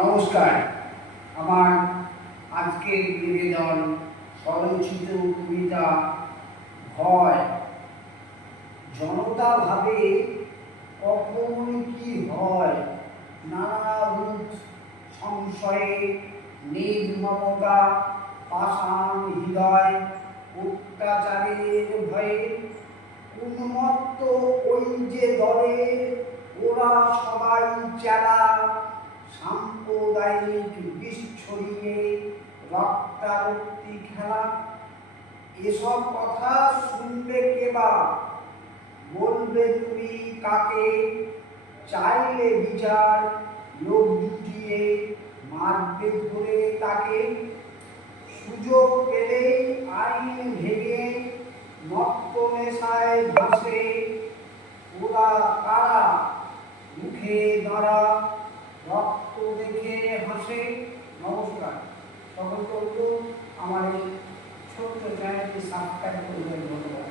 নমস্কার। আমার আজকের নিবেদন স্বরচিত কবিতা ভয়। জনতা ভাবে কখন কি হয়, নানারূপ সংশয়ে নির্মমতা, পাষাণ হৃদয়, অত্যাচারের ভয়ে উন্মত্ত ওই যে দলে ওরা সবাই চেলা, সাম্প্রদায়িক বিষ ছড়িয়ে রক্তারক্তি খেলা। এসব কথা শুনবে কেবা, বলবে তুমি কাকে? চাইলে বিচার, লোক জুটিয়ে মারবে ধরে তাকে। সুযোগ পেলেই আইন ভেঙে মত্ত নেশায় ভাসে ওরা কারা, মুখে দাঁড়া রক্ত দেখে হাসে। নমস্কার, সকলকে আমার এই ছোট্ট চ্যানেলটি সাবস্ক্রাইব করবেন। ধন্যবাদ।